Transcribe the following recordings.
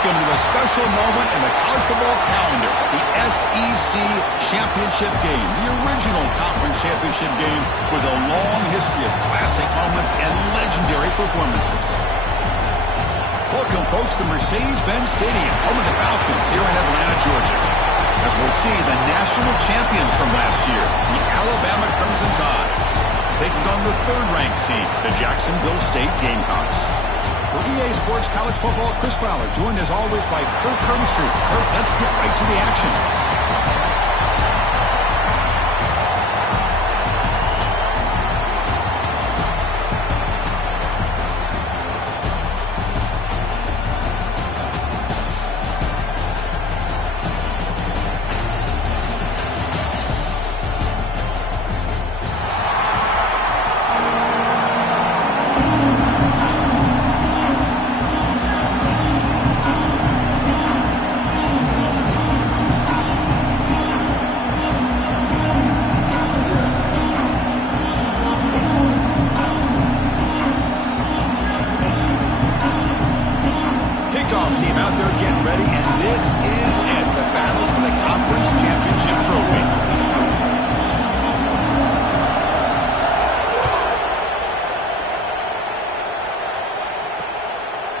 Welcome to a special moment in the college football calendar, the SEC Championship game, the original conference championship game with a long history of classic moments and legendary performances. Welcome, folks, to Mercedes-Benz Stadium, home of the Falcons here in Atlanta, Georgia. As we'll see the national champions from last year, the Alabama Crimson Tide, taking on the third-ranked team, the Jax St Gamecocks. For EA Sports College Football, Chris Fowler, joined as always by Kurt Hermstreet. Kurt, let's get right to the action. Team out there getting ready, and this is it, the battle for the conference championship trophy.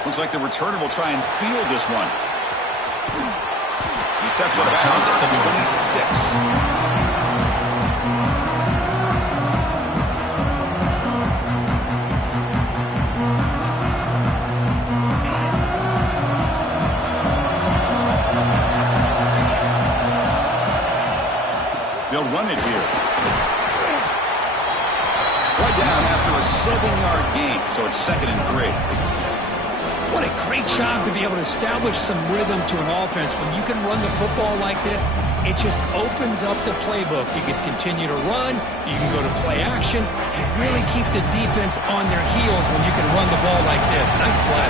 Looks like the returner will try and field this one. He steps out of bounds at the 26. They'll run it here. Right down after a 7-yard gain, so it's 2nd and 3. What a great job to be able to establish some rhythm to an offense. When you can run the football like this, it just opens up the playbook. You can continue to run, you can go to play action, and really keep the defense on their heels when you can run the ball like this. Nice play.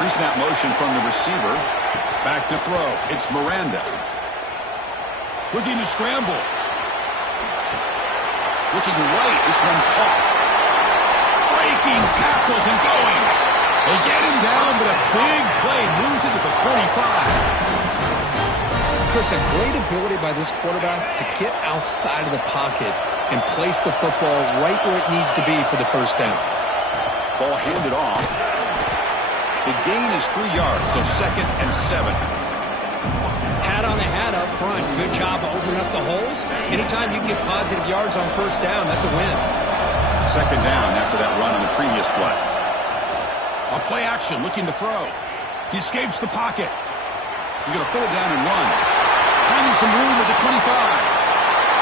Pre-snap motion from the receiver. Back to throw. It's Miranda. Looking to scramble. Looking right. This one caught. Breaking tackles and going. They get him down, but a big play moves it to the 45. Chris, a great ability by this quarterback to get outside of the pocket and place the football right where it needs to be for the first down. Ball handed off. The gain is 3 yards, so 2nd and 7. Hat on the hat up front. Good job opening up the holes. Anytime you can get positive yards on first down, that's a win. 2nd down after that run on the previous play. A play action, looking to throw. He escapes the pocket. He's going to pull it down and run. Finding some room at the 25.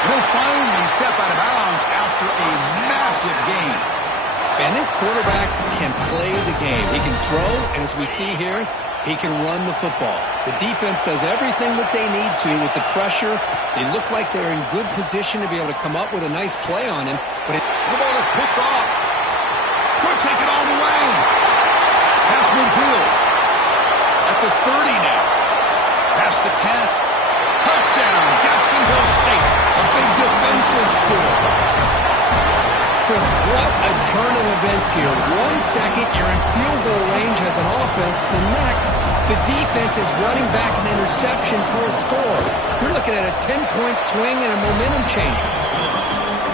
And he'll finally step out of bounds after a massive gain. And this quarterback can play the game. He can throw, and as we see here, he can run the football. The defense does everything that they need to with the pressure. They look like they're in good position to be able to come up with a nice play on him. But the ball is picked off. Could take it all the way. Pass midfield. At the 30 now. Past the 10. Touchdown, Jacksonville State. A big defensive score. Chris, what a turn of events here. 1 second, you're in field goal range as an offense. The next, the defense is running back an interception for a score. You're looking at a 10-point swing and a momentum changer.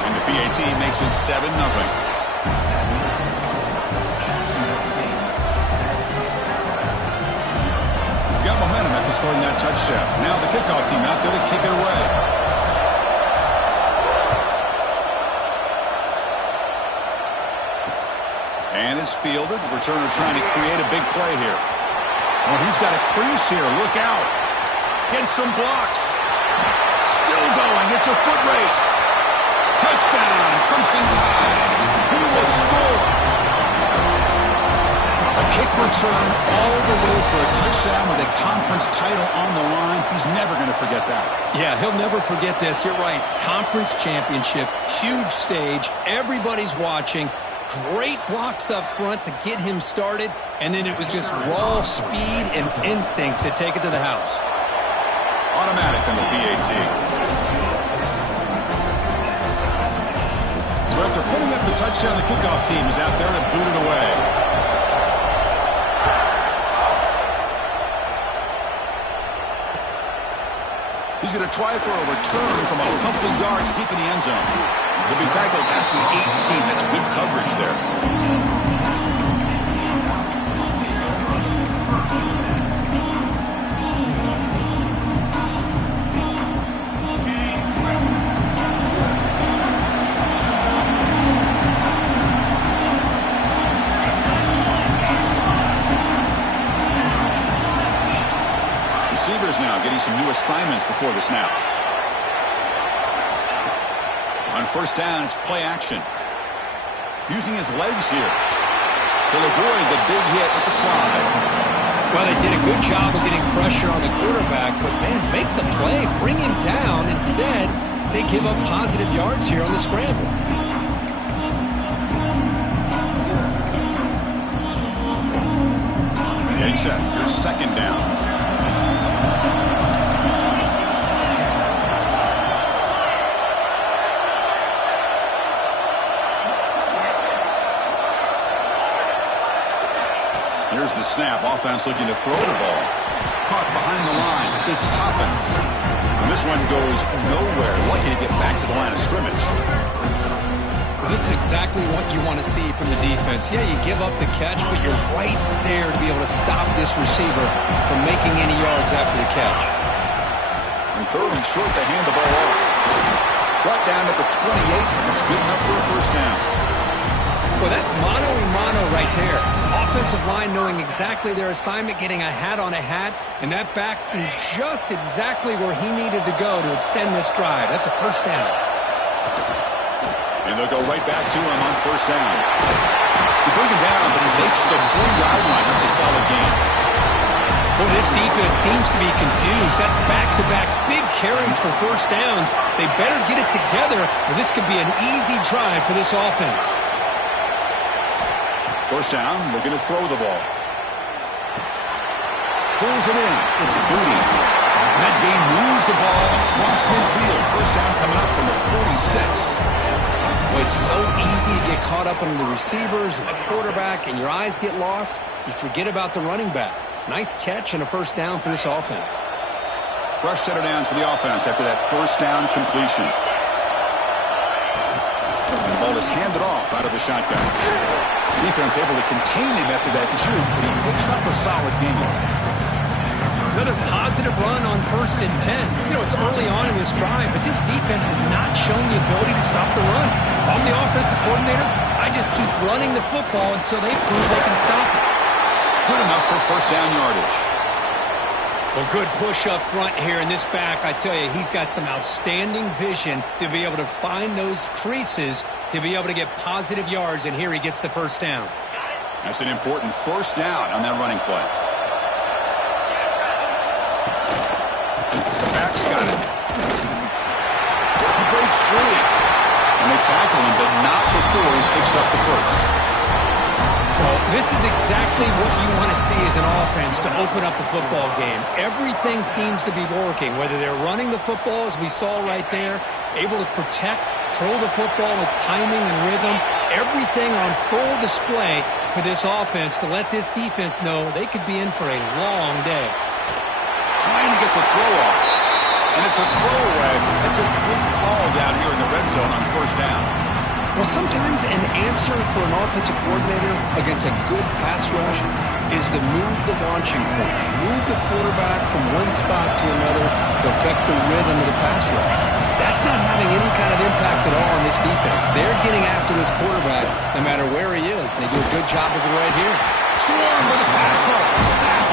And the PAT makes it 7-0. Got momentum after scoring that touchdown. Now the kickoff team out there to kick it away. And it's fielded. Returner trying to create a big play here. Oh, he's got a crease here. Look out. Gets some blocks. Still going. It's a foot race. Touchdown, Crimson Tide. Who will score? A kick return all the way for a touchdown with a conference title on the line. He's never going to forget that. Yeah, he'll never forget this. You're right. Conference championship. Huge stage. Everybody's watching. Great blocks up front to get him started, and then it was just raw speed and instincts to take it to the house. Automatic on the PAT. So after putting up the touchdown, the kickoff team is out there to boot it away. He's going to try for a return from a couple of yards deep in the end zone. He'll be tackled at the 18. That's good coverage there. Receivers now getting some new assignments before the snap. On first down, it's play action. Using his legs here. He'll avoid the big hit with the slide. Well, they did a good job of getting pressure on the quarterback, but, man, make the play. Bring him down. Instead, they give up positive yards here on the scramble. Getting set. Here's second down. Here's the snap. Offense looking to throw the ball. Caught behind the line. It's Toppins. And this one goes nowhere. Lucky to get back to the line of scrimmage. Well, this is exactly what you want to see from the defense. Yeah, you give up the catch, but you're right there to be able to stop this receiver from making any yards after the catch. And third and short, they hand the ball off. Brought down at the 28, and it's good enough for a first down. Well, that's mano-a-mano right there. Offensive line knowing exactly their assignment, getting a hat on a hat, and that back threw just exactly where he needed to go to extend this drive. That's a first down. And they'll go right back to him on first down. They bring him down, but he makes the 4-yard line. That's a solid gain. Well, this defense seems to be confused. That's back-to-back big carries for first downs. They better get it together, or this could be an easy drive for this offense. First down, looking to throw the ball. Pulls it in. It's Booty. And that game moves the ball across midfield. First down coming up from the 46. Well, it's so easy to get caught up on the receivers and the quarterback, and your eyes get lost. You forget about the running back. Nice catch and a first down for this offense. Fresh set of downs for the offense after that first down completion. And the ball is handed off out of the shotgun. Defense able to contain him after that juke, but he picks up a solid gain. Another positive run on 1st and 10. You know, it's early on in this drive, but this defense has not shown the ability to stop the run. If I'm the offensive coordinator, I just keep running the football until they prove they can stop it. Good enough for first down yardage. Well, good push up front here in this back. I tell you, he's got some outstanding vision to be able to find those creases to be able to get positive yards, and here he gets the first down. That's an important first down on that running play. The back's got it. He breaks free. And they tackle him, but not before he picks up the first. Well, this is exactly what you want to see as an offense to open up a football game. Everything seems to be working, whether they're running the football, as we saw right there, able to protect, throw the football with timing and rhythm, everything on full display for this offense to let this defense know they could be in for a long day. Trying to get the throw off. And it's a throwaway. It's a good call down here in the red zone on first down. Well, sometimes an answer for an offensive coordinator against a good pass rush is to move the launching point, move the quarterback from one spot to another to affect the rhythm of the pass rush. That's not having any kind of impact at all on this defense. They're getting after this quarterback no matter where he is, and they do a good job of it right here. Swarm with a pass rush. Sack.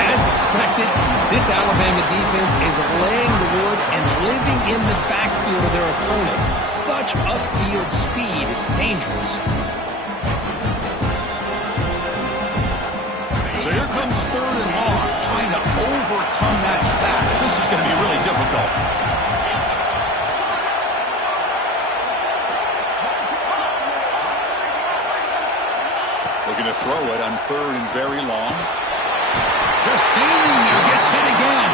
As expected, this Alabama defense is laying the wood and living in the backfield of their opponent. Such upfield speed, it's dangerous. So here comes third and long, trying to overcome that sack. This is going to be really difficult. Looking to throw it on third and very long. Just standing there, gets hit again.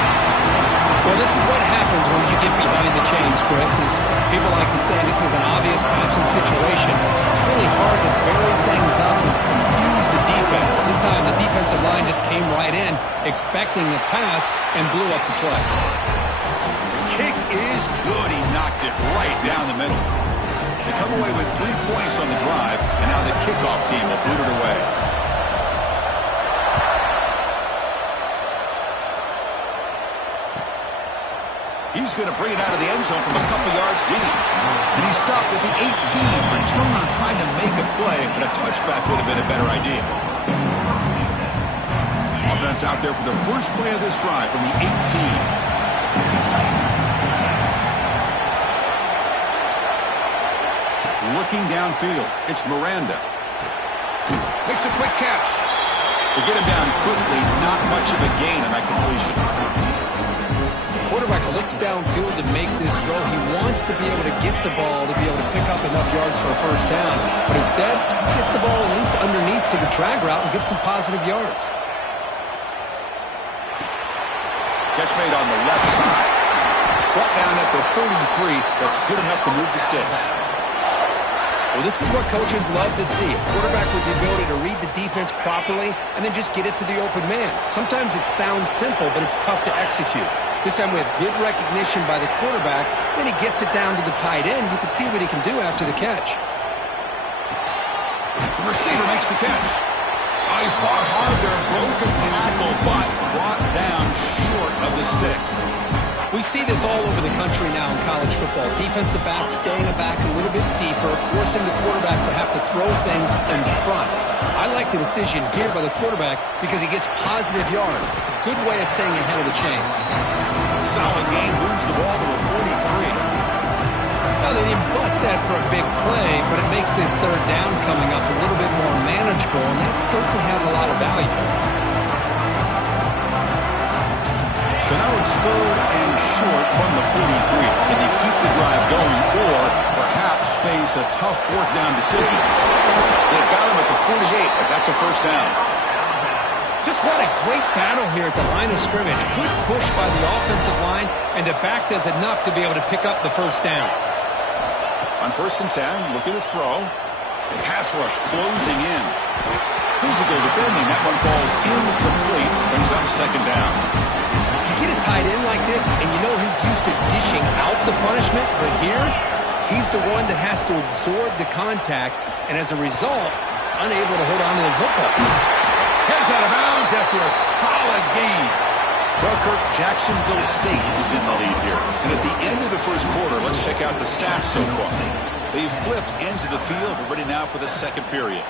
Well, this is what happens when you get behind the chains, Chris. Is people like to say this is an obvious passing situation. It's really hard to vary things up and confuse the defense. This time the defensive line just came right in, expecting the pass, and blew up the play. kick is good. He knocked it right down the middle. They come away with 3 points on the drive, and now the kickoff team will boot it away. He's going to bring it out of the end zone from a couple yards deep. And he stopped at the 18. Returner trying to make a play, but a touchback would have been a better idea. Offense out there for the first play of this drive from the 18. Looking downfield, it's Miranda. Makes a quick catch. They get him down quickly, not much of a gain on that completion. Quarterback looks downfield to make this throw. He wants to be able to get the ball to be able to pick up enough yards for a first down. But instead, he gets the ball at least underneath to the drag route and gets some positive yards. Catch made on the left side. Brought down at the 33. That's good enough to move the sticks. Well, this is what coaches love to see. A quarterback with the ability to read the defense properly and then just get it to the open man. Sometimes it sounds simple, but it's tough to execute. This time we have good recognition by the quarterback. Then he gets it down to the tight end. You can see what he can do after the catch. The receiver makes the catch. He fought hard there, broke a tackle, but brought down short of the sticks. We see this all over the country now in college football. Defensive backs staying back a little bit deeper, forcing the quarterback to have to throw things in front. I like the decision here by the quarterback because he gets positive yards. It's a good way of staying ahead of the chains. Solid gain, moves the ball to a 43. Now, they didn't bust that for a big play, but it makes this third down coming up a little bit more manageable, and that certainly has a lot of value. So now it's 3rd and short from the 43. Can you keep the drive going or perhaps face a tough 4th down decision? They got him at the 48, but that's a first down. Just what a great battle here at the line of scrimmage. Good push by the offensive line, and the back does enough to be able to pick up the first down. On 1st and 10, looking to throw. The pass rush closing in. Physical defending. That one falls incomplete. Brings up 2nd down. Get a tight end like this, and you know he's used to dishing out the punishment, but here, he's the one that has to absorb the contact, and as a result, he's unable to hold on to the football. Heads out of bounds after a solid gain. Well, Kirk, Jacksonville State is in the lead here. And at the end of the first quarter, let's check out the stats so far. They've flipped into the field. We're ready now for the second period.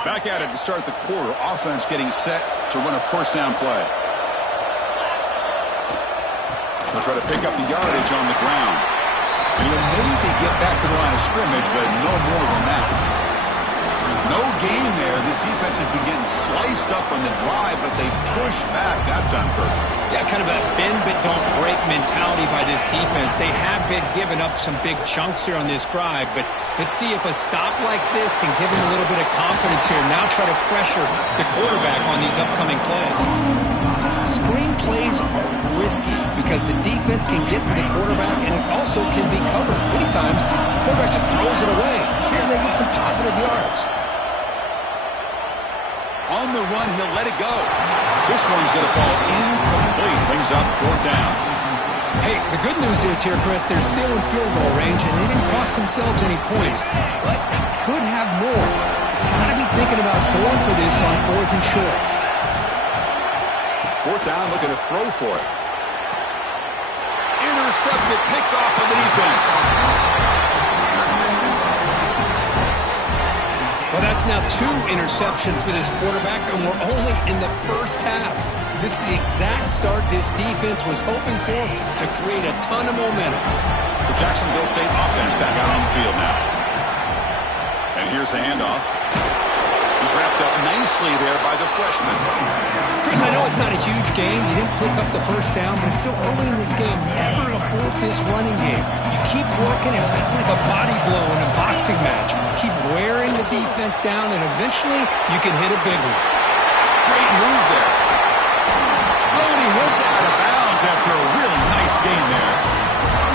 Back at it to start the quarter. Offense getting set to run a first down play. They'll try to pick up the yardage on the ground. And he'll maybe get back to the line of scrimmage, but no more than that. No gain there. This defense has been getting sliced up on the drive, but they push back that time, Kirk. Yeah, kind of a bend but don't break mentality by this defense. They have been giving up some big chunks here on this drive, but let's see if a stop like this can give them a little bit of confidence here. Now try to pressure the quarterback on these upcoming plays. Screen plays are risky because the defense can get to the quarterback and it also can be covered. Many times, the quarterback just throws it away. Here they get some positive yards. On the run, he'll let it go. This one's going to fall incomplete. Brings up 4th down. Hey, the good news is here, Chris, they're still in field goal range, and they didn't cost themselves any points. But they could have more. Got to be thinking about going for this on 4th and short. 4th down, looking to throw for it. Intercepted, picked off by the defense. Well, that's now 2 interceptions for this quarterback, and we're only in the first half. This is the exact start this defense was hoping for to create a ton of momentum. The Jacksonville State offense back out on the field now. And here's the handoff. He's wrapped up nicely there by the freshman. Chris, I know it's not a huge game. You didn't pick up the first down, but it's still early in this game. Never abort this running game. You keep working. It's kind of like a body blow in a boxing match. Keep wearing the defense down, and eventually you can hit a big one. Great move there. Oh, and he hits out of bounds after a really nice game there.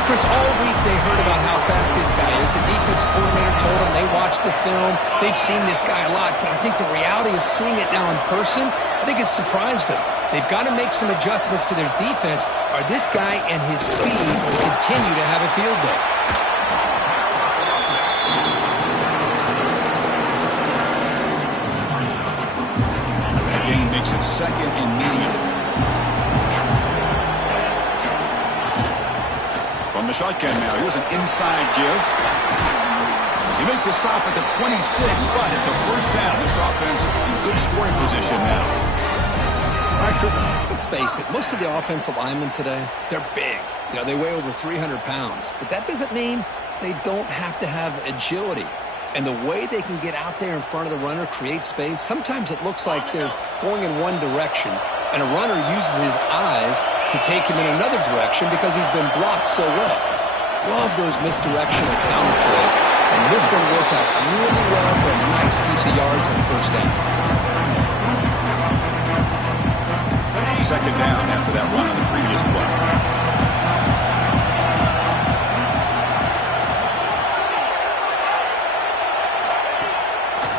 Chris, all week they heard about how fast this guy is. The defense coordinator told them they watched the film. They've seen this guy a lot, but I think the reality of seeing it now in person, I think it's surprised them. They've got to make some adjustments to their defense, or this guy and his speed will continue to have a field day. The game makes it second and medium. From the shotgun now, here's an inside give. You make the stop at the 26, but it's a first down. This offense in good scoring position now. All right, Chris, let's face it. Most of the offensive linemen today, they're big. You know, they weigh over 300 pounds. But that doesn't mean they don't have to have agility. And the way they can get out there in front of the runner, create space, sometimes it looks like they're going in one direction, and a runner uses his eyes to take him in another direction because he's been blocked so well. Love those misdirectional counter plays, and this one worked out really well for a nice piece of yards on first down. Second down after that run on the previous play.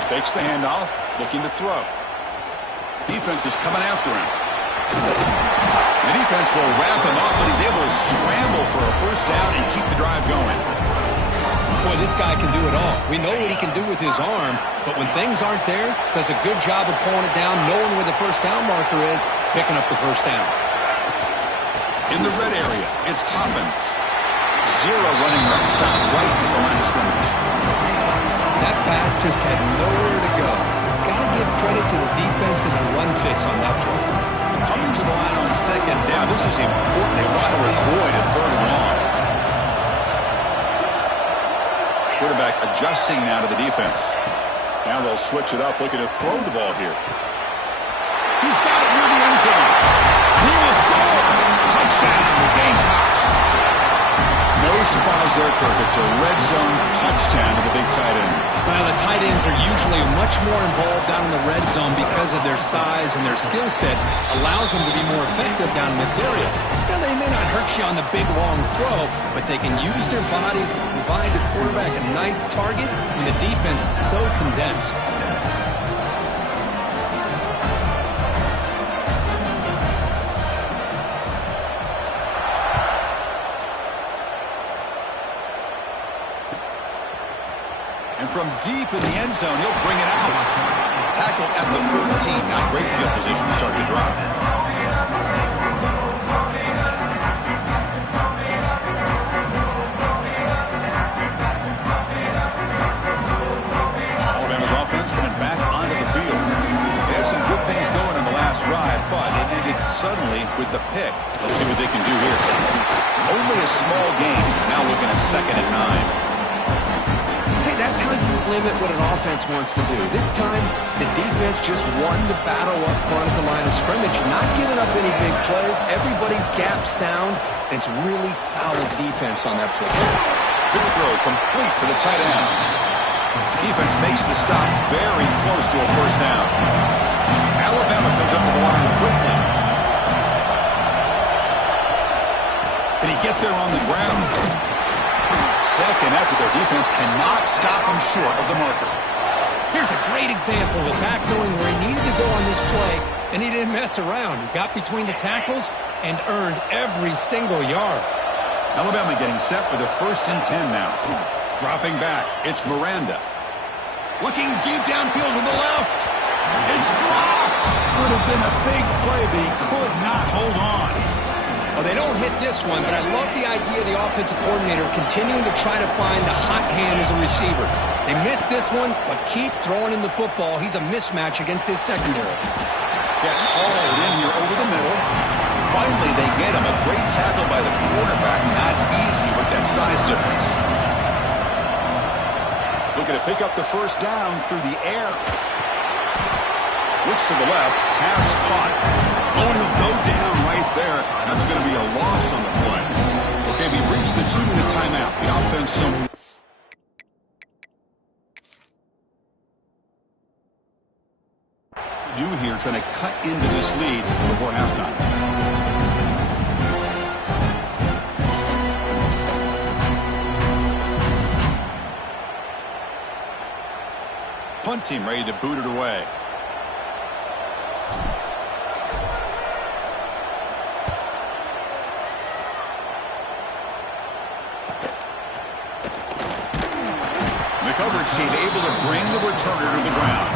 Takes the handoff, looking to throw. Defense is coming after him. The defense will wrap him up, but he's able to scramble for a first down and keep the drive going. Boy, this guy can do it all. We know what he can do with his arm, but when things aren't there, does a good job of pulling it down, knowing where the first down marker is, picking up the first down. In the red area, it's Toppins. Zero running run stop right at the line of scrimmage. That back just had nowhere to go. Got to give credit to the defense and the run fits on that play. Coming to the line on second down, this is important. They want to avoid a third and long. Quarterback adjusting now to the defense. Now they'll switch it up, looking to throw the ball here. He's got it near the end zone. He will score. Touchdown, Gamecocks. No surprise there, Kirk. It's a red zone touchdown to the big tight end. Well, the tight ends are usually much more involved down in the red zone because of their size and their skill set allows them to be more effective down in this area. Now, they may not hurt you on the big, long throw, but they can use their bodies to provide the quarterback a nice target when the defense is so condensed. And from deep in the end zone, he'll bring it out. Tackle at the 13. Not great field position to start the drive. Alabama's offense coming back onto the field. They had some good things going on the last drive, but it ended suddenly with the pick. Let's see what they can do here. Only a small game. Now looking at 2nd and 9. See, that's how you limit what an offense wants to do. This time, the defense just won the battle up front at the line of scrimmage, not giving up any big plays. Everybody's gap sound, and it's really solid defense on that play. Good throw, complete to the tight end. Defense makes the stop very close to a first down. Alabama comes up to the line quickly. Did he get there on the ground? Second after their defense cannot stop him short of the marker. Here's a great example of the back knowing where he needed to go on this play, and he didn't mess around. He got between the tackles and earned every single yard. Alabama getting set for the 1st and 10 now. Dropping back, it's Miranda. Looking deep downfield to the left. It's dropped. Would have been a big play, but he could not hold on. Well, they don't hit this one, but I love the idea of the offensive coordinator continuing to try to find the hot hand as a receiver. They missed this one, but keep throwing him the football. He's a mismatch against his secondary. Catch hauled in here over the middle. Finally, they get him. A great tackle by the quarterback. Not easy with that size difference. Looking to pick up the first down through the air. Looks to the left. Pass caught. Oh, and he'll go down right there. That's going to be a loss on the play. Okay, we reached the 2-minute timeout. The offense do here, trying to cut into this lead before halftime. punt team ready to boot it away. The coverage team able to bring the returner to the ground.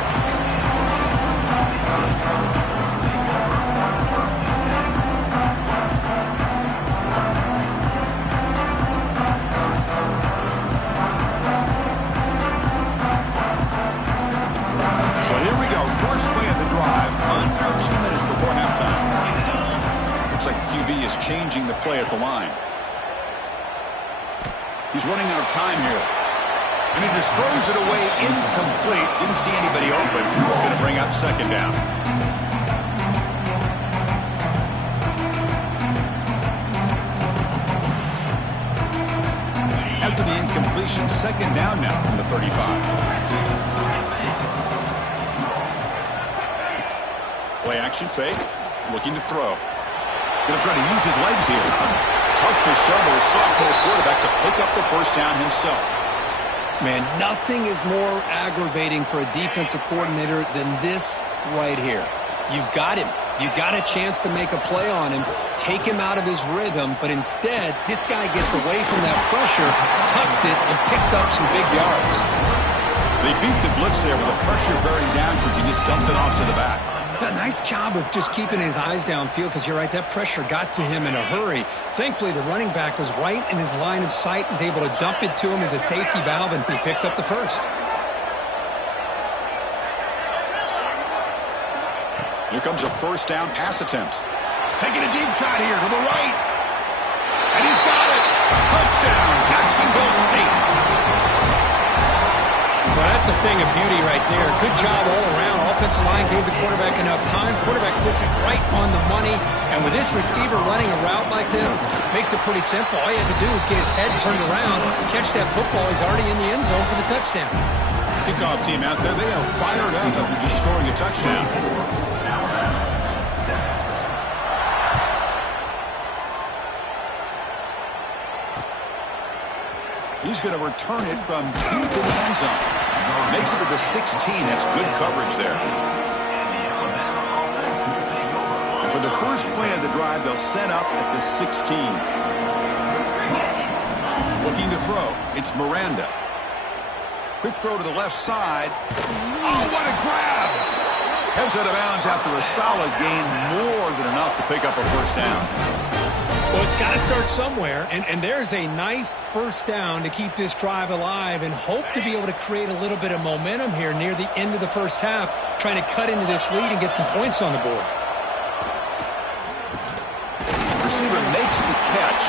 So here we go. First play of the drive. Under 2 minutes before halftime. Looks like the QB is changing the play at the line. He's running out of time here. And he just throws it away incomplete. Didn't see anybody open. Going to bring up second down. After the incompletion, second down now from the 35. Play action fake. Looking to throw. Going to try to use his legs here. Tough to show by the sophomore quarterback to pick up the first down himself. Man, nothing is more aggravating for a defensive coordinator than this right here. You've got him. You got a chance to make a play on him, take him out of his rhythm, but instead, this guy gets away from that pressure, tucks it, and picks up some big yards. They beat the blitz there with the pressure bearing down because he just dumped it off to the back. A nice job of just keeping his eyes downfield because you're right, that pressure got to him in a hurry. Thankfully, the running back was right in his line of sight, was able to dump it to him as a safety valve, and he picked up the first. Here comes a first down pass attempt. Taking a deep shot here to the right. And he's got it. Touchdown, Jacksonville State. Well, that's a thing of beauty right there. Good job all around. Offensive line gave the quarterback enough time. Quarterback puts it right on the money. And with this receiver running a route like this, makes it pretty simple. All you have to do is get his head turned around, catch that football. He's already in the end zone for the touchdown. Kickoff team out there, they are fired up after just scoring a touchdown. He's going to return it from deep in the end zone. Makes it to the 16. That's good coverage there. And for the first play of the drive, they'll set up at the 16. Looking to throw. It's Miranda. Quick throw to the left side. Oh, what a grab! Heads out of bounds after a solid gain, more than enough to pick up a first down. Well, it's got to start somewhere, and there's a nice first down to keep this drive alive and hope to be able to create a little bit of momentum here near the end of the first half, trying to cut into this lead and get some points on the board. Receiver makes the catch.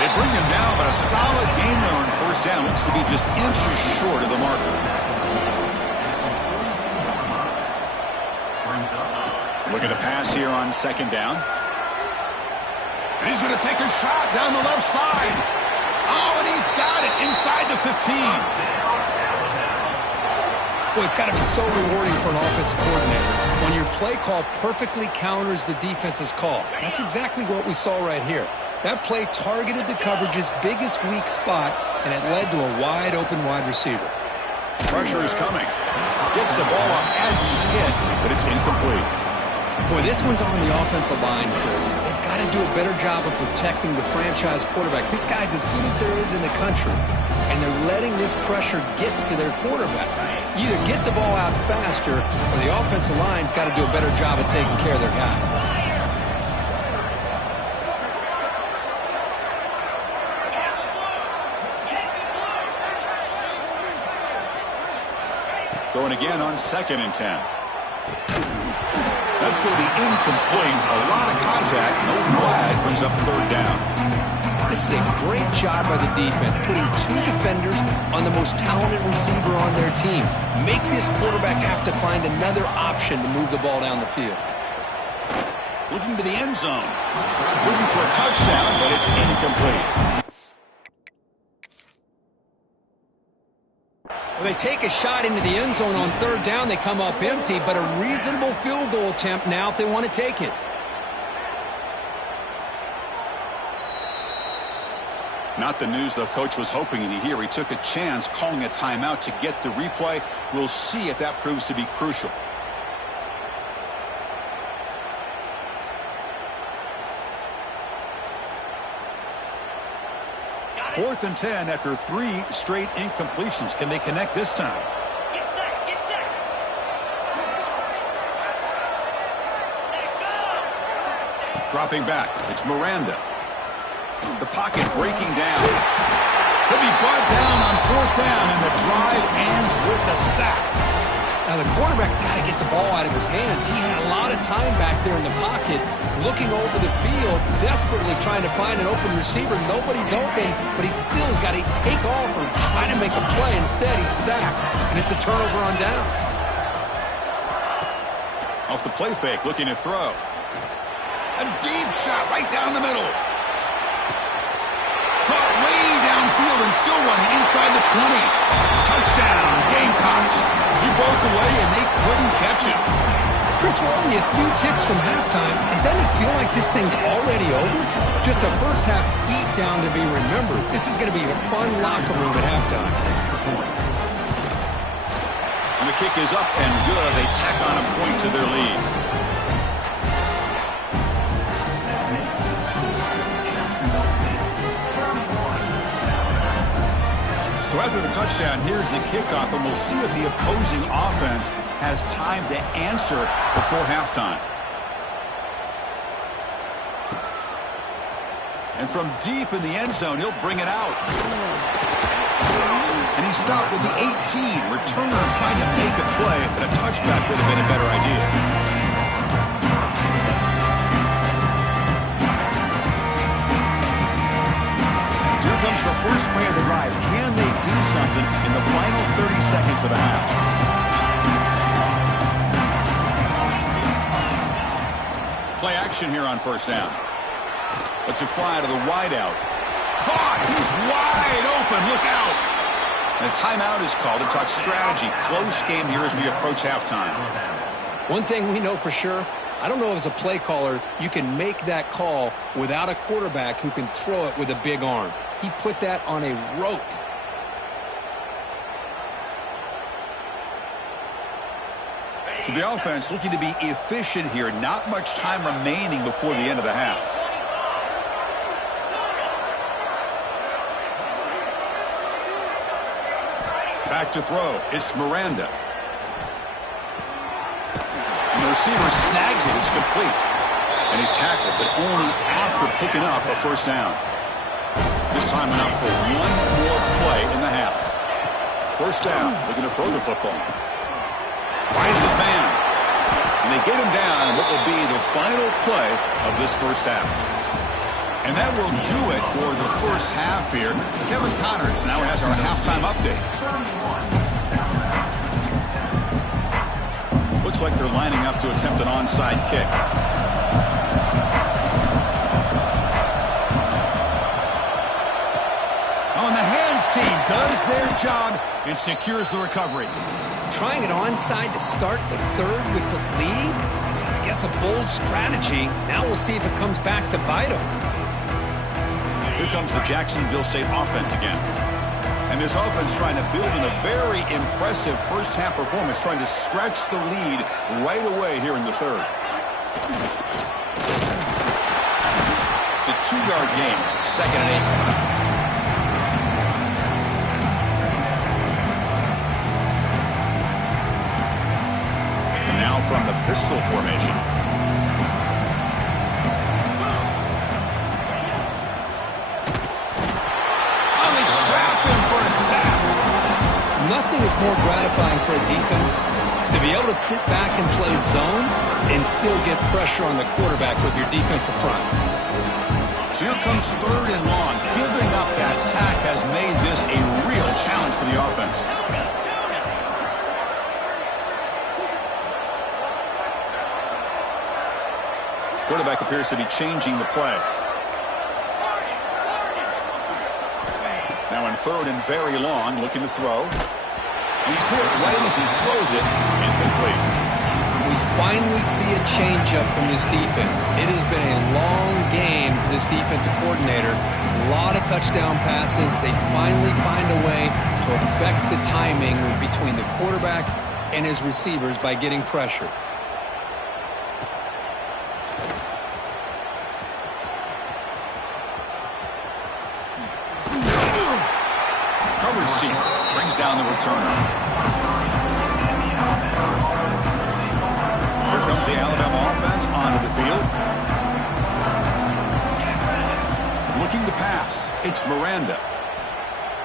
They bring him down, but a solid gain there on first down. Looks to be just inches short of the marker. Looking to pass here on second down. And he's going to take a shot down the left side. Oh, and he's got it inside the 15. Well, it's got to be so rewarding for an offensive coordinator when your play call perfectly counters the defense's call. That's exactly what we saw right here. That play targeted the coverage's biggest weak spot, and it led to a wide-open wide receiver. Pressure is coming. Gets the ball off as he's hit, but it's incomplete. Boy, this one's on the offensive line, Chris. They've got to do a better job of protecting the franchise quarterback. This guy's as good as there is in the country, and they're letting this pressure get to their quarterback. You either get the ball out faster, or the offensive line's got to do a better job of taking care of their guy. Throwing again on 2nd and 10. That's going to be incomplete. A lot of contact. No flag. Brings up third down. This is a great job by the defense, putting two defenders on the most talented receiver on their team. Make this quarterback have to find another option to move the ball down the field. Looking to the end zone. Looking for a touchdown, but it's incomplete. Well, they take a shot into the end zone on third down. They come up empty, but a reasonable field goal attempt now if they want to take it. Not the news the coach was hoping to hear. He took a chance calling a timeout to get the replay. We'll see if that proves to be crucial. Fourth and 10 after 3 straight incompletions. Can they connect this time? Get set, get set. Dropping back, it's Miranda. The pocket breaking down. He'll be brought down on 4th down, and the drive ends with a sack. Now, the quarterback's got to get the ball out of his hands. He had a lot of time back there in the pocket, looking over the field, desperately trying to find an open receiver. Nobody's open, but he still has got to take off or try to make a play. Instead, he's sacked, and it's a turnover on downs. Off the play fake, looking to throw. A deep shot right down the middle. Caught way downfield and still running inside the 20. Touchdown, Gamecocks. He broke away and they couldn't catch him. Chris, we're only a few ticks from halftime, and doesn't it feel like this thing's already over? Just a first half beat down to be remembered. This is going to be a fun locker room at halftime. And the kick is up and good. They tack on a point to their lead. So after the touchdown, here's the kickoff, and we'll see if the opposing offense has time to answer before halftime. And from deep in the end zone, he'll bring it out. And he stopped with the 18. Returner trying to make a play, but a touchback would have been a better idea. Here comes the first play of the drive. Can they do something in the final 30 seconds of the half? Play action here on first down. Let's it fly to the wideout. Caught! He's wide open. Look out! And a timeout is called to talk strategy. Close game here as we approach halftime. One thing we know for sure, I don't know as a play caller, you can make that call without a quarterback who can throw it with a big arm. He put that on a rope. So the offense looking to be efficient here. Not much time remaining before the end of the half. Back to throw. It's Miranda. And the receiver snags it. It's complete. And he's tackled, but only after picking up a first down. This time enough for one more play in the half. First down, looking to throw the football. Finds his man. And they get him down what will be the final play of this first half. And that will do it for the first half here. Kevin Connors now has our halftime update. Looks like they're lining up to attempt an onside kick. On the hands team does their job and secures the recovery. Trying it onside to start the third with the lead? It's, I guess, a bold strategy. Now we'll see if it comes back to bite them. Here comes the Jacksonville State offense again. And this offense trying to build in a very impressive first half performance, trying to stretch the lead right away here in the third. It's a 2-yard gain, 2nd and 8. From the pistol formation. Oh, they trap him for a sack. Nothing is more gratifying for a defense to be able to sit back and play zone and still get pressure on the quarterback with your defensive front. So here comes 3rd and long. Giving up that sack has made this a real challenge for the offense. Quarterback appears to be changing the play. Now in 3rd and very long, looking to throw. And he's hit right as he throws it, incomplete. We finally see a change-up from this defense. It has been a long game for this defensive coordinator. A lot of touchdown passes. They finally find a way to affect the timing between the quarterback and his receivers by getting pressure. Coverage team brings down the returner. Here comes the Alabama offense onto the field. Looking to pass. It's Miranda.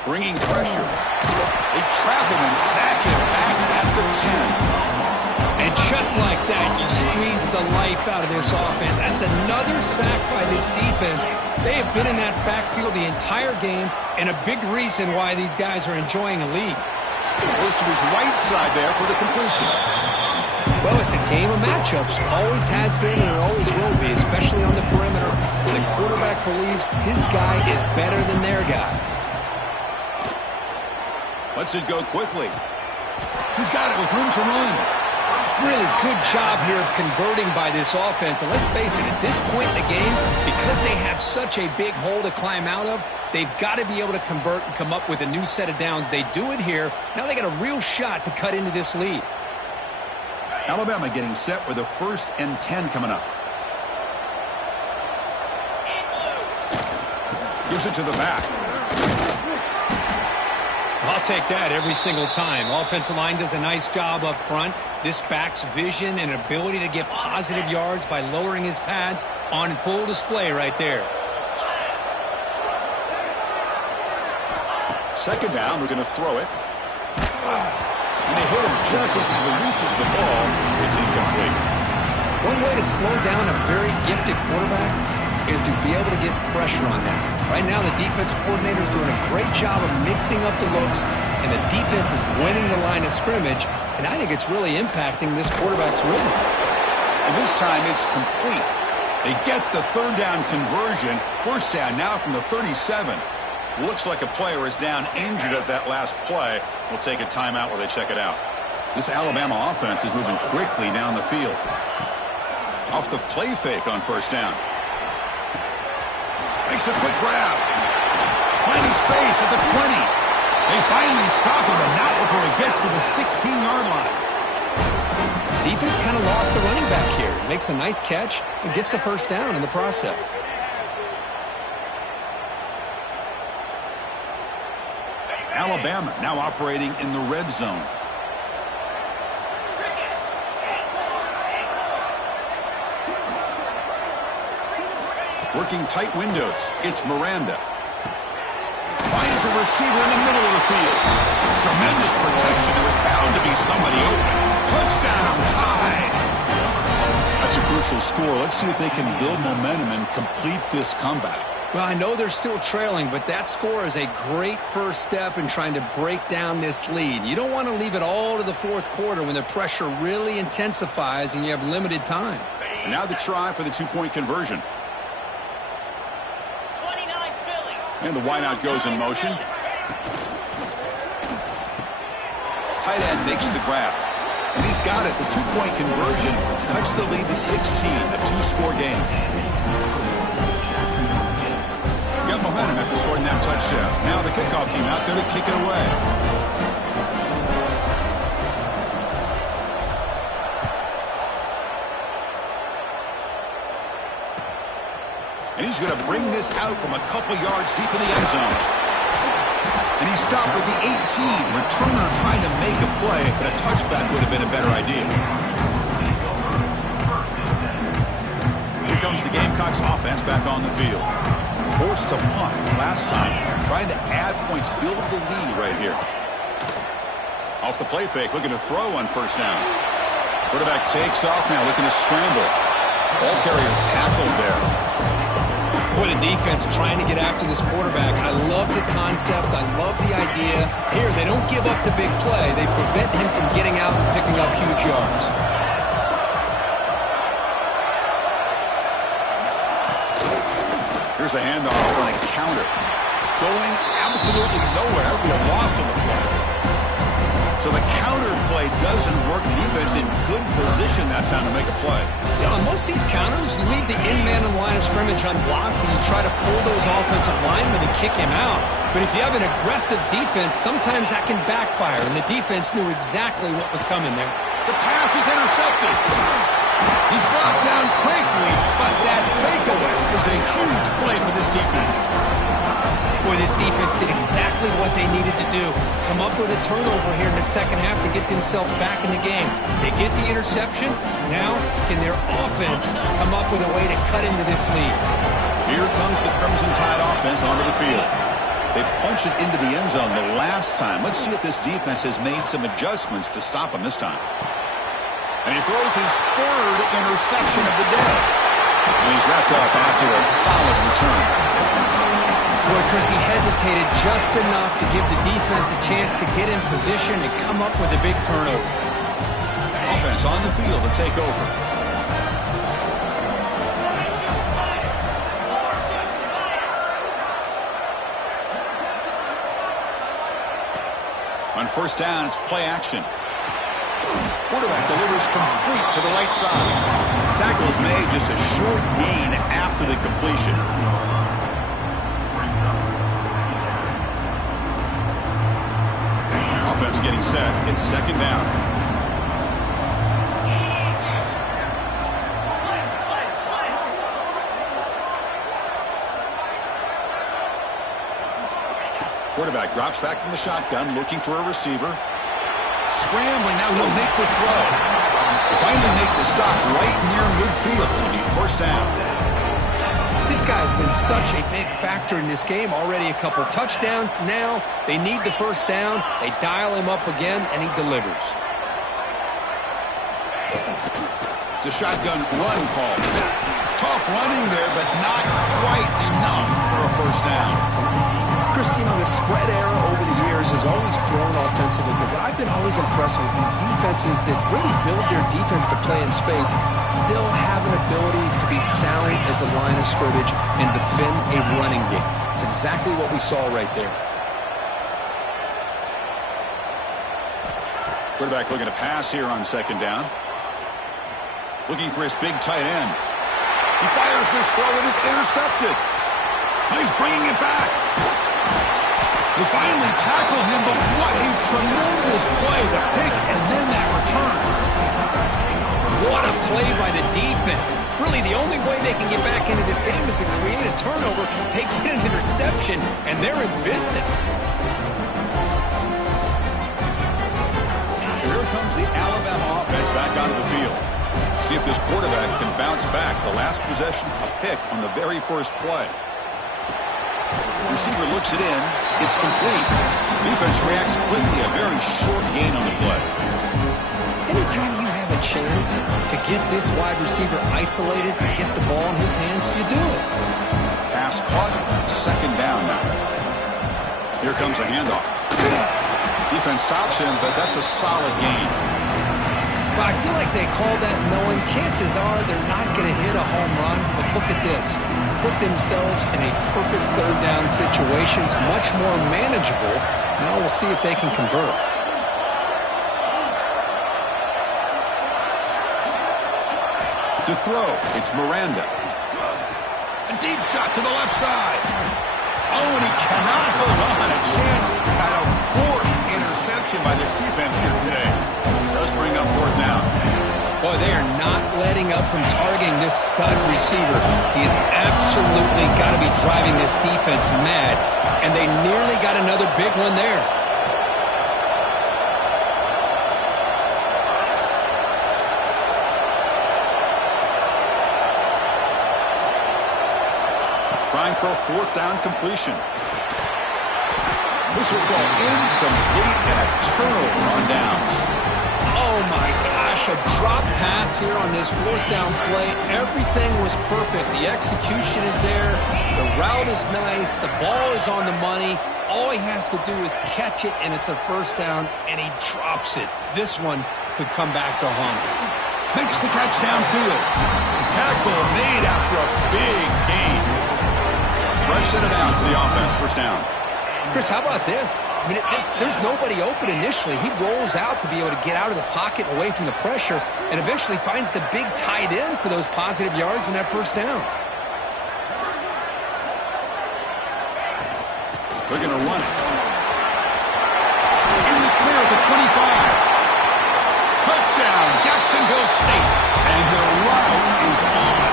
Bringing pressure. They trap him and sack him back at the 10. And just like that, you squeeze the life out of this offense. That's another sack by this defense. They have been in that backfield the entire game, and a big reason why these guys are enjoying a lead. Goes to his right side there for the completion. Well, it's a game of matchups. Always has been and it always will be, especially on the perimeter. The quarterback believes his guy is better than their guy. Lets it go quickly. He's got it with room to run. Really good job here of converting by this offense. And let's face it, at this point in the game, because they have such a big hole to climb out of, they've got to be able to convert and come up with a new set of downs. They do it here. Now they got a real shot to cut into this lead. Alabama getting set with a 1st and 10 coming up. Gives it to the back. I'll take that every single time. Offensive line does a nice job up front. This back's vision and ability to get positive yards by lowering his pads on full display right there. 2nd down, we're going to throw it. And they hit him just as he releases the ball. It's incomplete. One way to slow down a very gifted quarterback is to be able to get pressure on him. Right now, the defense coordinator is doing a great job of mixing up the looks, and the defense is winning the line of scrimmage, and I think it's really impacting this quarterback's rhythm. And this time, it's complete. They get the 3rd down conversion. 1st down now from the 37. Looks like a player is down injured at that last play. We'll take a timeout while they check it out. This Alabama offense is moving quickly down the field. Off the play fake on 1st down. Makes a quick grab. Finding space at the 20. They finally stop him, and not before he gets to the 16-yard line. Defense kind of lost a running back here. Makes a nice catch and gets the 1st down in the process. Alabama now operating in the red zone. Working tight windows. It's Miranda. Finds a receiver in the middle of the field. Tremendous protection. There was bound to be somebody open. Touchdown, tied. That's a crucial score. Let's see if they can build momentum and complete this comeback. Well, I know they're still trailing, but that score is a great first step in trying to break down this lead. You don't want to leave it all to the 4th quarter when the pressure really intensifies and you have limited time. And now the try for the 2-point conversion. And the wideout goes in motion. Tight end makes the grab. And he's got it. The 2-point conversion cuts the lead to 16, a 2-score game. Got momentum after scoring that touchdown. Now the kickoff team out there to kick it away. And he's going to bring this out from a couple yards deep in the end zone. And he stopped with the 18. Returner trying to make a play, but a touchback would have been a better idea. Here comes the Gamecocks offense back on the field. Forced to punt last time. Trying to add points, build the lead right here. Off the play fake, looking to throw on 1st down. Quarterback takes off now, looking to scramble. Ball carrier tackled there. Boy, the defense trying to get after this quarterback. I love the concept. I love the idea. Here, they don't give up the big play. They prevent him from getting out and picking up huge yards. Here's the handoff on a counter. Going absolutely nowhere. It'll be a loss of the play. So the counter play doesn't work. The defense in good position that time to make a play. Yeah, on most of these counters, you leave the in-man in line of scrimmage unblocked, and you try to pull those offensive linemen and kick him out. But if you have an aggressive defense, sometimes that can backfire, and the defense knew exactly what was coming there. The pass is intercepted. He's brought down quickly, but that takeaway is a huge play for this defense. Boy, this defense did exactly what they needed to do. Come up with a turnover here in the second half to get themselves back in the game. They get the interception. Now, can their offense come up with a way to cut into this lead? Here comes the Crimson Tide offense onto the field. They punched it into the end zone the last time. Let's see if this defense has made some adjustments to stop him this time. And he throws his third interception of the day. And he's wrapped up after a solid return. Boy, Chris, he hesitated just enough to give the defense a chance to get in position and come up with a big turnover. Offense on the field to take over. On first down, it's play action. Quarterback delivers complete to the right side. Tackle is made, just a short gain after the completion. Offense getting set. It's second down. Quarterback drops back from the shotgun, looking for a receiver. Scrambling, now he'll make the throw. They finally make the stop right near midfield. It'll be first down. This guy's been such a big factor in this game. Already a couple touchdowns. Now they need the first down. They dial him up again, and he delivers. It's a shotgun run call. Tough running there, but not quite enough for a first down. Chris, you know, the spread era over the years has always grown offensively, but what I've been always impressed with defenses that really build their defense to play in space still have an ability to be sound at the line of scrimmage and defend a running game. It's exactly what we saw right there. Quarterback looking to pass here on second down. Looking for his big tight end. He fires this throw and it's intercepted. And he's bringing it back. They finally tackle him, but what a tremendous play. The pick and then that return. What a play by the defense. Really, the only way they can get back into this game is to create a turnover. They get an interception, and they're in business. Here comes the Alabama offense back onto the field. See if this quarterback can bounce back. The last possession, a pick on the very first play. Receiver looks it in. It's complete. Defense reacts quickly. A very short gain on the play. Anytime you have a chance to get this wide receiver isolated, get the ball in his hands, you do it. Pass caught. Second down now. Here comes a handoff. Defense stops him, but that's a solid gain. Well, I feel like they called that knowing chances are they're not going to hit a home run. But look at this. Put themselves in a perfect third down situation. It's much more manageable. Now we'll see if they can convert. To throw, it's Miranda. A deep shot to the left side. Oh, and he cannot hold on. A chance at a fourth interception by this defense here today. Does bring up fourth down. Boy, they are not letting up from targeting this stud receiver. He has absolutely got to be driving this defense mad, and they nearly got another big one there. Trying for a fourth down completion. This will go incomplete and a turnover on downs. Oh, my gosh, a drop pass here on this fourth down play. Everything was perfect. The execution is there. The route is nice. The ball is on the money. All he has to do is catch it, and it's a first down, and he drops it. This one could come back to haunt him. Makes the catch downfield. Tackle made after a big gain. Fresh set of downs for the offense. First down. Chris, how about this? I mean, there's nobody open initially. He rolls out to be able to get out of the pocket and away from the pressure and eventually finds the big tight end for those positive yards in that first down. They're going to run it. In the clear at the 25. Touchdown, Jacksonville State. And the route is on.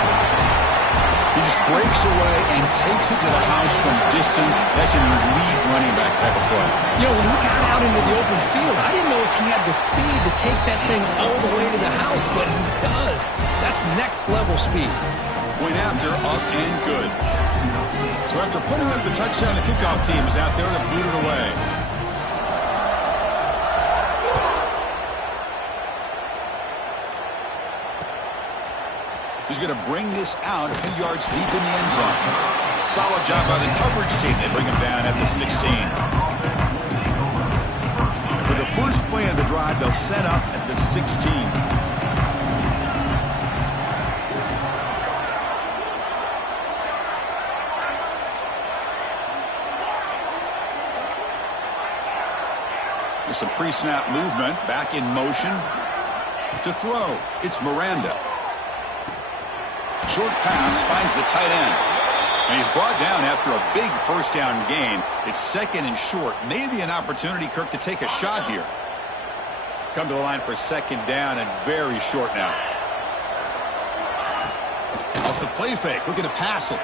He just breaks away and takes it to the house from distance. That's an elite running back type of play. You know, when he got out into the open field, I didn't know if he had the speed to take that thing all the way to the house, but he does. That's next level speed. Point after, up and good. So after putting up the touchdown, the kickoff team is out there to boot it away. He's going to bring this out a few yards deep in the end zone. Solid job by the coverage team. They bring him down at the 16. For the first play of the drive, they'll set up at the 16. There's some pre-snap movement. Back in motion. To throw, it's Miranda. Short pass finds the tight end. And he's brought down after a big first down gain. It's second and short. Maybe an opportunity, Kirk, to take a shot here. Come to the line for a second down and very short now. Off the play fake, looking to pass it.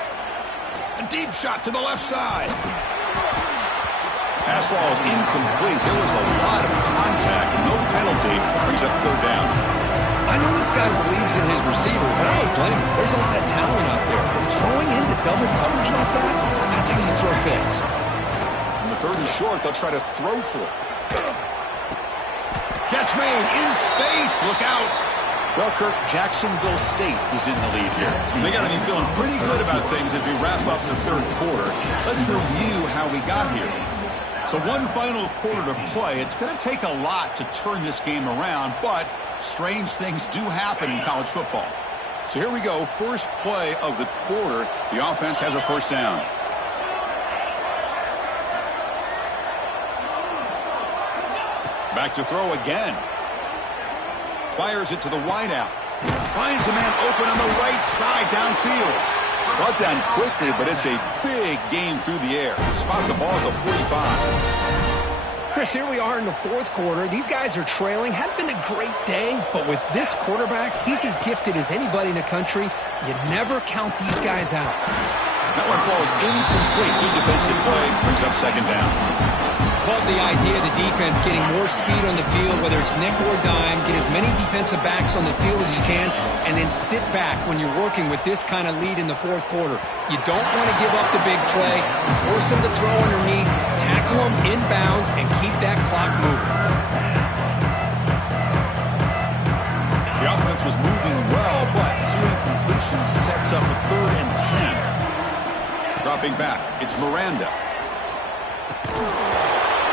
A deep shot to the left side. Pass ball is incomplete. There was a lot of contact. No penalty. Brings up third down. I know this guy believes in his receivers, and I don't blame him. There's a lot of talent out there. But throwing into double coverage like that, that's how you throw picks. On the third and short, they'll try to throw for it. Catch made in space. Look out. Well, Kirk, Jacksonville State is in the lead here. They got to be feeling pretty good about things as we wrap up the third quarter. Let's review how we got here. So one final quarter to play. It's going to take a lot to turn this game around, but strange things do happen in college football. So here we go. First play of the quarter. The offense has a first down. Back to throw again. Fires it to the wideout. Finds a man open on the right side downfield. Brought down quickly, but it's a big game through the air. Spot the ball at the 45. Chris, here we are in the fourth quarter. These guys are trailing. Hadn't been a great day, but with this quarterback, he's as gifted as anybody in the country. You never count these guys out. That one falls incomplete. Good defensive play. Brings up second down. Love the idea of the defense getting more speed on the field, whether it's nickel or dime, get as many defensive backs on the field as you can, and then sit back when you're working with this kind of lead in the fourth quarter. You don't want to give up the big play, force them to throw underneath, tackle them inbounds, and keep that clock moving. The offense was moving well, but two incompletions sets up a 3rd and 10. Dropping back, it's Miranda.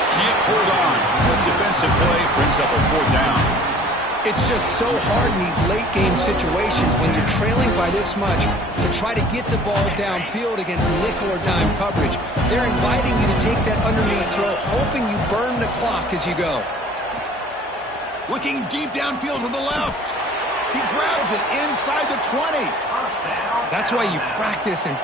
Can't hold on. Good defensive play brings up a 4th down. It's just so hard in these late-game situations when you're trailing by this much to try to get the ball downfield against nickel or dime coverage. They're inviting you to take that underneath throw, hoping you burn the clock as you go. Looking deep downfield to the left. He grabs it inside the 20. That's why you practice and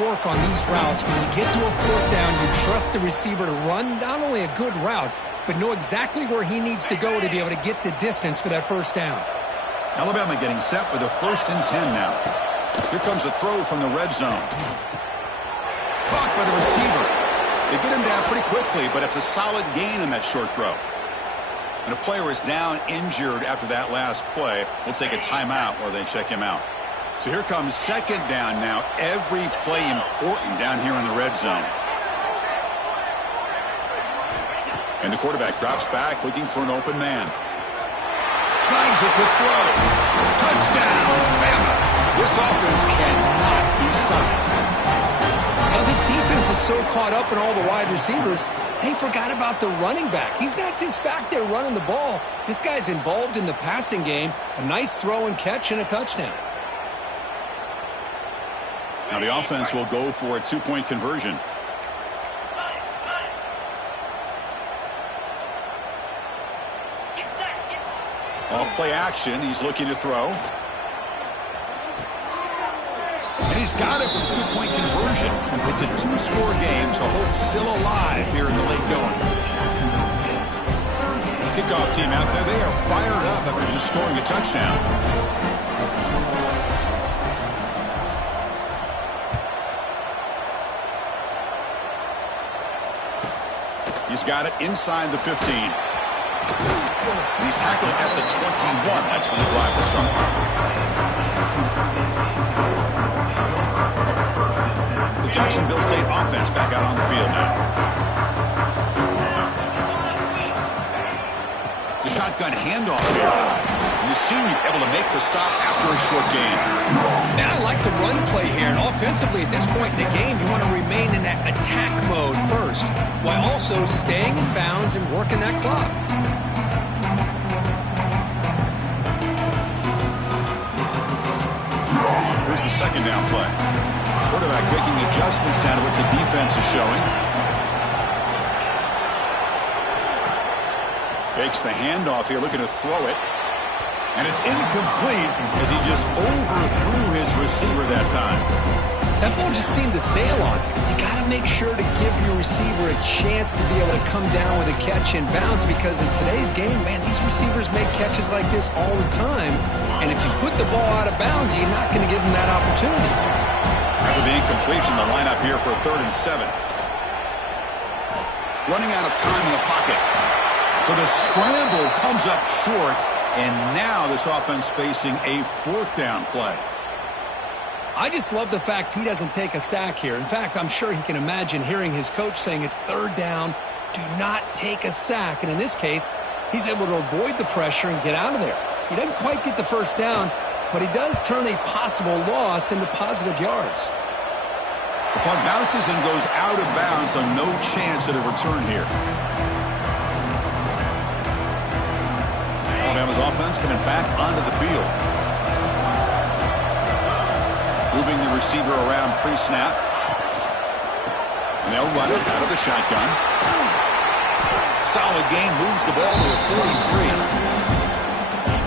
work on these routes. When you get to a 4th down, you trust the receiver to run not only a good route, but know exactly where he needs to go to be able to get the distance for that first down. Alabama getting set with a 1st and 10 now. Here comes a throw from the red zone. Caught by the receiver. They get him down pretty quickly, but it's a solid gain in that short throw. And a player is down injured after that last play. We'll take a timeout while they check him out. So here comes second down now. Every play important down here in the red zone. And the quarterback drops back looking for an open man. Slides it with throw. Touchdown, Alabama. This offense cannot be stopped. Now this defense is so caught up in all the wide receivers, they forgot about the running back. He's not just back there running the ball. This guy's involved in the passing game. A nice throw and catch and a touchdown. Now the offense will go for a 2-point conversion. Off play action. He's looking to throw. And he's got it for the two-point conversion. It's a two-score game, so hope's still alive here in the late going. Kickoff team out there. They are fired up after just scoring a touchdown. He's got it inside the 15. He's tackled at the 21. That's when the drive will start. The Jacksonville State offense back out on the field now. The shotgun handoff here. You see able to make the stop after a short gain. Man, I like the run play here. And offensively, at this point in the game, you want to remain in that attack mode first, while also staying in bounds and working that clock. Here's the second down play. Quarterback making adjustments down to what the defense is showing. Fakes the handoff here, looking to throw it. And it's incomplete as he just overthrew his receiver that time. That ball just seemed to sail on him. You got to make sure to give your receiver a chance to be able to come down with a catch in bounds, because in today's game, man, these receivers make catches like this all the time. And if you put the ball out of bounds, you're not going to give them that opportunity. After the incompletion, the lineup here for a 3rd and 7. Running out of time in the pocket. So the scramble comes up short, and now this offense facing a 4th down play. I just love the fact he doesn't take a sack here. In fact, I'm sure he can imagine hearing his coach saying it's 3rd down, do not take a sack. And in this case, he's able to avoid the pressure and get out of there. He doesn't quite get the 1st down, but he does turn a possible loss into positive yards. The punt bounces and goes out of bounds, so no chance at a return here. Alabama's offense coming back onto the field. Moving the receiver around pre-snap. And they'll run it out of the shotgun. Solid gain, moves the ball to a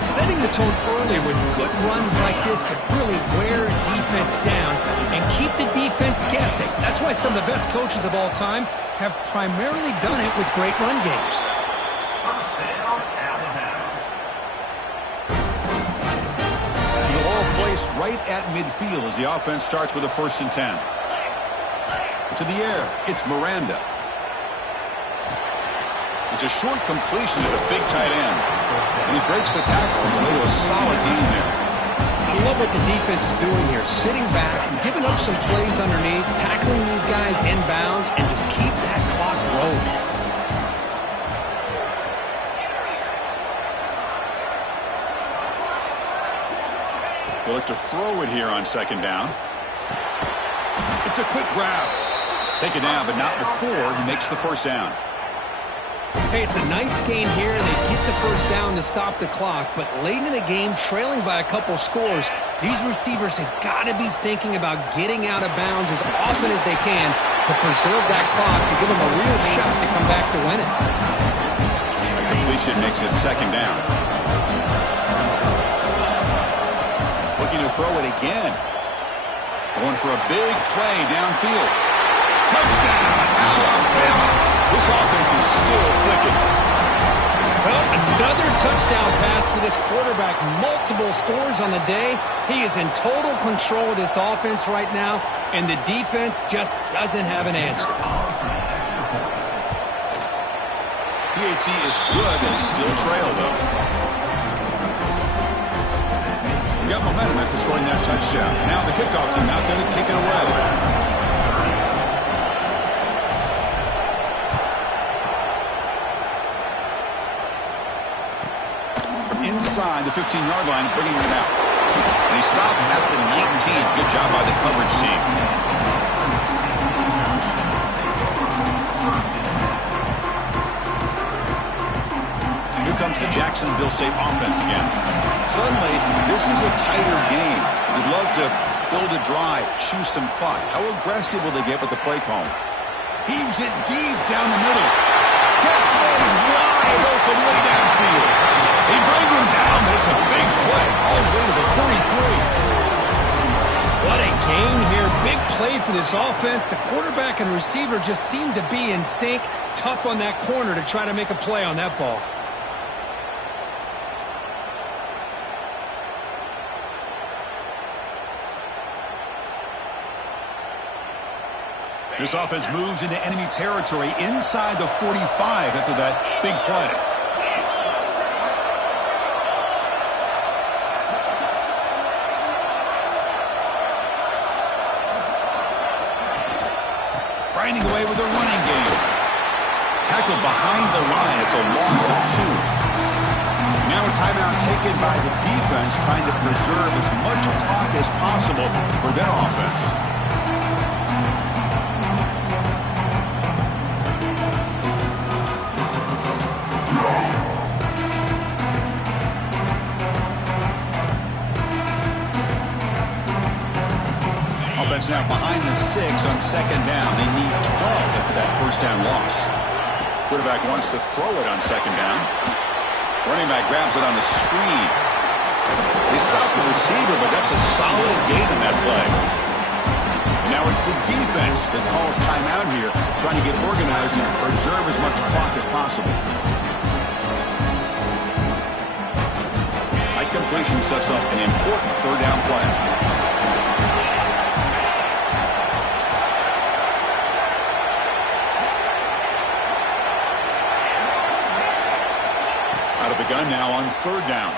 43. Setting the tone early with good runs like this could really wear defense down and keep the defense guessing. That's why some of the best coaches of all time have primarily done it with great run games. Right at midfield as the offense starts with a 1st and 10. To the air, it's Miranda. It's a short completion to the big tight end. And he breaks the tackle on the way to a solid gain there. I love what the defense is doing here. Sitting back, giving up some plays underneath, tackling these guys in bounds, and just keep that clock rolling. He'll look to throw it here on 2nd down. It's a quick grab. Take it down, but not before he makes the 1st down. Hey, it's a nice game here. They get the 1st down to stop the clock, but late in the game, trailing by a couple scores, these receivers have got to be thinking about getting out of bounds as often as they can to preserve that clock, to give them a real shot to come back to win it. A completion makes it 2nd down. Looking to throw it again. Going for a big play downfield. Touchdown, Alabama. This offense is still clicking. Well, another touchdown pass for this quarterback. Multiple scores on the day. He is in total control of this offense right now, and the defense just doesn't have an answer. PAT is good and still trail, though. We got momentum after scoring that touchdown. Now the kickoff team out there to kick it away. Inside the 15-yard line, bringing it out. And he stopped at the 19. Good job by the coverage team. Here comes the Jacksonville State offense again. Suddenly, this is a tighter game. You'd love to build a drive, choose some clock. How aggressive will they get with the play call? Heaves it deep down the middle. Catch made wide open way downfield. He brings him down, but it's a big play all the way to the 43. What a gain here. Big play for this offense. The quarterback and receiver just seem to be in sync. Tough on that corner to try to make a play on that ball. This offense moves into enemy territory inside the 45 after that big play. Grinding away with a running game. Tackled behind the line. It's a loss of 2. Now a timeout taken by the defense, trying to preserve as much clock as possible for their offense. Offense now behind the 6 on second down. They need 12 after that first down loss. Quarterback wants to throw it on second down. Running back grabs it on the screen. They stop the receiver, but that's a solid gain in that play. And now it's the defense that calls timeout here, trying to get organized and preserve as much clock as possible. High completion sets up an important third down play. Out of the gun now on third down.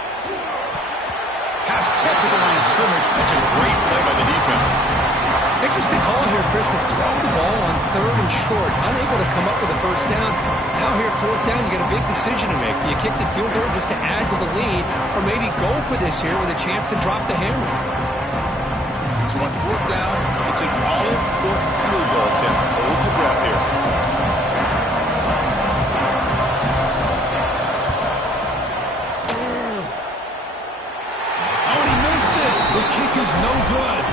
Pass tech to the line of scrimmage. That's a great play by the defense. Interesting call here, Chris, to throw the ball on third and short. Unable to come up with a first down. Now here at fourth down, you got a big decision to make. Do you kick the field goal just to add to the lead, or maybe go for this here with a chance to drop the hammer? So on fourth down, it's an all-important field goal attempt. Hold your breath here. The kick is no good.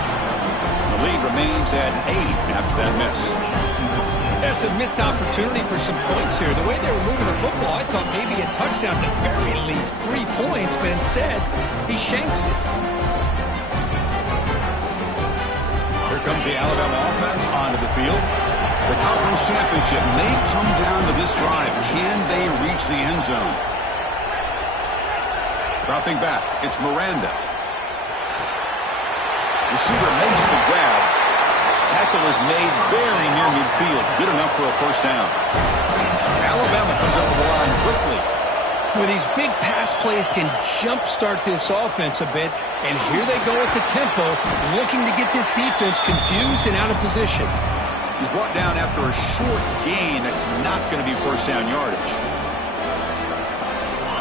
The lead remains at 8 after that miss. That's a missed opportunity for some points here. The way they were moving the football, I thought maybe a touchdown, at the very least 3 points, but instead, he shanks it. Here comes the Alabama offense onto the field. The conference championship may come down to this drive. Can they reach the end zone? Dropping back, it's Miranda. Receiver makes the grab. Tackle is made very near midfield. Good enough for a first down. Alabama comes up with the line quickly. Well, these big pass plays can jumpstart this offense a bit, and here they go at the tempo, looking to get this defense confused and out of position. He's brought down after a short gain. That's not going to be first down yardage.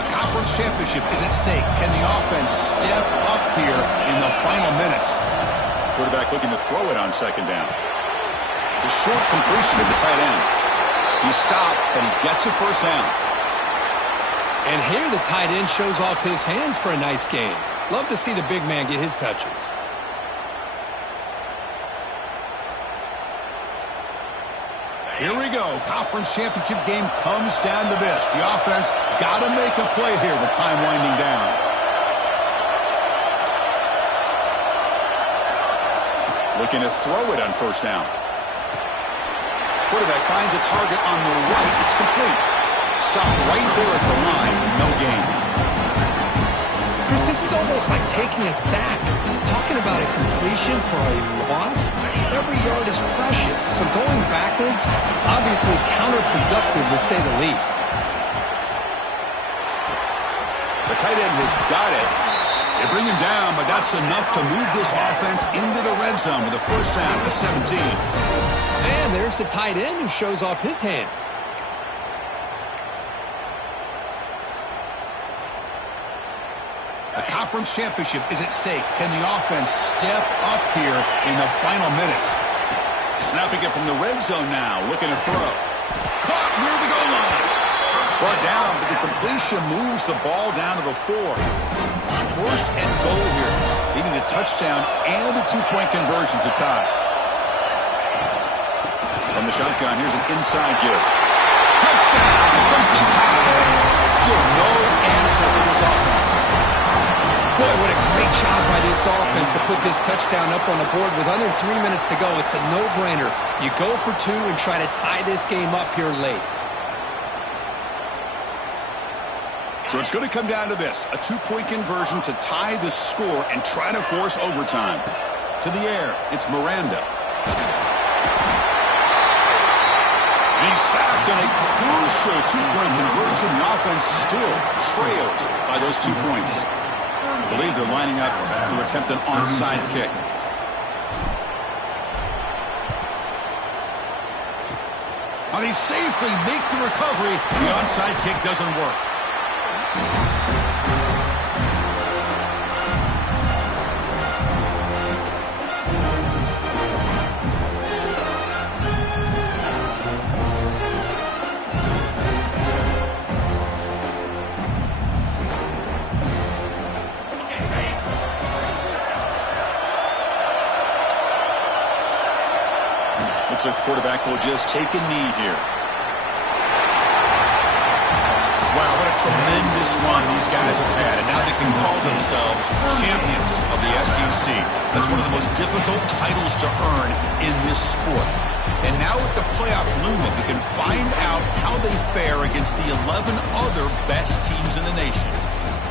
A conference championship is at stake. Can the offense step up here in the final minutes? Quarterback looking to throw it on second down. The short completion to the tight end. He stopped, and he gets a first down. And here the tight end shows off his hands for a nice game. Love to see the big man get his touches. Here we go. Conference championship game comes down to this. The offense got to make a play here with time winding down. Looking to throw it on first down. Quarterback finds a target on the right. It's complete. Stopped right there at the line. No gain. Chris, this is almost like taking a sack. Talking about a completion for a loss, every yard is precious. So going backwards, obviously counterproductive to say the least. The tight end has got it. They bring him down, but that's enough to move this offense into the red zone with a first down at 17. And there's the tight end who shows off his hands. A conference championship is at stake. Can the offense step up here in the final minutes? Snapping it from the red zone now, looking to throw. Caught near the goal line. Brought down, but the completion moves the ball down to the 4. First and goal here. They need a touchdown and a 2-point conversion to tie. From the shotgun, here's an inside give. Touchdown, Crimson Tide. Still no answer for this offense. Boy, what a great job by this offense to put this touchdown up on the board with under 3 minutes to go. It's a no-brainer. You go for two and try to tie this game up here late. So it's going to come down to this, a two-point conversion to tie the score and try to force overtime. To the air, it's Miranda. He's sacked on a crucial two-point conversion. The offense still trails by those 2 points. I believe they're lining up to attempt an onside kick. Well, they safely make the recovery. The onside kick doesn't work. Looks like the quarterback will just take a knee here. Wow, what a tremendous run these guys have had, and now they can call themselves champions of the SEC. That's one of the most difficult titles to earn in this sport. And now with the playoff looming, we can find out how they fare against the 11 other best teams in the nation.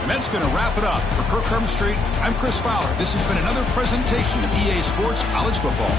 And that's going to wrap it up. For Kirk Street, I'm Chris Fowler. This has been another presentation of EA Sports College Football.